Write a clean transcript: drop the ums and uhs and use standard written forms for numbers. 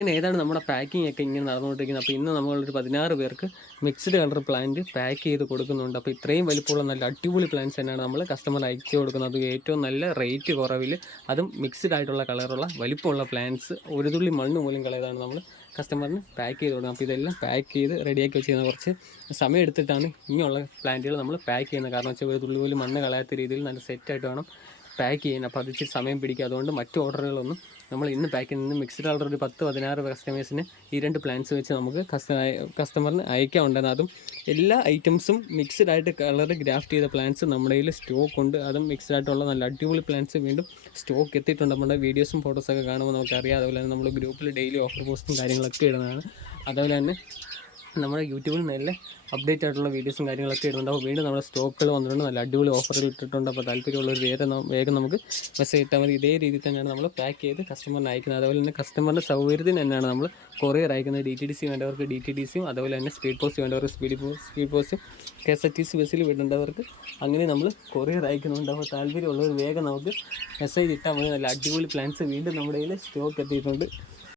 പിന്നെ ഏതാണ് നമ്മുടെ പാക്കിംഗ് ഒക്കെ ഇങ്ങനെ നടന്നുകൊണ്ടിരിക്കുന്നത്. അപ്പോൾ ഇന്ന് നമ്മളൊരു 16 പേർക്ക് മിക്സ്ഡ് കളർ പ്ലാന്റ് പാക്ക് ചെയ്ത് കൊടുക്കുന്നുണ്ട്. അപ്പോൾ ഇത്രയും വലിപ്പമുള്ള നല്ല അടിപൊളി പ്ലാന്റ്സ് തന്നെയാണ് നമ്മൾ കസ്റ്റമറിന് അയച്ചു കൊടുക്കുന്നത്. അത് ഏറ്റവും നല്ല റേറ്റ് കുറവിൽ, അതും മിക്സ്ഡ് ആയിട്ടുള്ള കളറുള്ള വലിപ്പമുള്ള പ്ലാന്റ്സ്, ഒരു തുള്ളി മണ്ണ് പോലും കളയാതാണ് നമ്മൾ കസ്റ്റമറിന് പാക്ക് ചെയ്ത് കൊടുക്കുന്നത്. അപ്പോൾ ഇതെല്ലാം പാക്ക് ചെയ്ത് റെഡിയാക്കി വെച്ചിരുന്ന കുറച്ച് സമയം എടുത്തിട്ടാണ് ഇനിയുള്ള പ്ലാന്റുകൾ നമ്മൾ പാക്ക് ചെയ്യുന്നത്. കാരണം വെച്ചാൽ ഒരു തുള്ളി പോലും മണ്ണ് കളയാത്ത രീതിയിൽ നല്ല സെറ്റായിട്ട് വേണം പാക്ക് ചെയ്യാൻ. അപ്പോൾ അത് ഇച്ചിരി സമയം പിടിക്കും. അതുകൊണ്ട് മറ്റു ഓർഡറുകളൊന്നും നമ്മൾ ഇന്ന് പാക്ക് ചെയ്യുന്നത് മിക്സ്ഡ് കളർ ഒരു 10-16 കസ്റ്റമേഴ്സിന് ഈ 2 പ്ലാന്റ്സ് വെച്ച് നമുക്ക് കസ്റ്റമറിന് അയക്കാനുണ്ടെന്ന്. അതും എല്ലാ ഐറ്റംസും മിക്സ്ഡ് ആയിട്ട് കളർ ഗ്രാഫ്റ്റ് ചെയ്ത പ്ലാന്റ്സ് നമ്മുടെ കയ്യിൽ സ്റ്റോക്ക് ഉണ്ട്. അതും മിക്സ്ഡ് ആയിട്ടുള്ള നല്ല അടിപൊളി പ്ലാന്റ്സ് വീണ്ടും സ്റ്റോക്ക് എത്തിയിട്ടുണ്ട്. നമ്മുടെ വീഡിയോസും ഫോട്ടോസൊക്കെ കാണുമ്പോൾ നമുക്കറിയാം. അതുപോലെ തന്നെ നമ്മൾ ഗ്രൂപ്പിൽ ഡെയിലി ഓഫർ പോസ്റ്റും കാര്യങ്ങളൊക്കെ ഇടുന്നതാണ്. അതുപോലെ തന്നെ നമ്മുടെ യൂട്യൂബിൽ നല്ല അപ്ഡേറ്റ് ആയിട്ടുള്ള വീഡിയോസും കാര്യങ്ങളൊക്കെ ഇടുന്നുണ്ട്. അപ്പോൾ വീണ്ടും നമ്മുടെ സ്റ്റോക്കുകൾ വന്നിട്ടുണ്ട്. നല്ല അടിപൊളി ഓഫറുകൾ ഇട്ടിട്ടുണ്ട്. അപ്പോൾ താല്പര്യമുള്ളവർ വേഗം നമുക്ക് മെസ്സേജ് ഇട്ടാൽ മതി. ഇതേ രീതിയിൽ തന്നെയാണ് നമ്മൾ പാക്ക് ചെയ്ത് കസ്റ്റമറിന് അയക്കുന്നത്. അതുപോലെ തന്നെ കസ്റ്റമറിൻ്റെ സൗകര്യത്തിന് തന്നെയാണ് നമ്മൾ കൊറിയർ അയക്കുന്നത്. DTDC വേണ്ടവർക്ക് DTDCയും, അതുപോലെ തന്നെ സ്പീഡ് പോസ്റ്റ് വേണ്ടവർക്ക് സ്പീഡ് പോസ്റ്റും, KSRTC ബസ്സിൽ വിടേണ്ടവർക്ക് അങ്ങനെ നമ്മൾ കൊറിയർ അയക്കുന്നുണ്ട്. അപ്പോൾ താല്പര്യമുള്ളവർ വേഗം നമുക്ക് മെസ്സേജ് ഇട്ടാൽ മതി. നല്ല അടിപൊളി പ്ലാൻസ് വീണ്ടും നമ്മുടെ കയ്യിൽ സ്റ്റോക്ക് എത്തിയിട്ടുണ്ട്.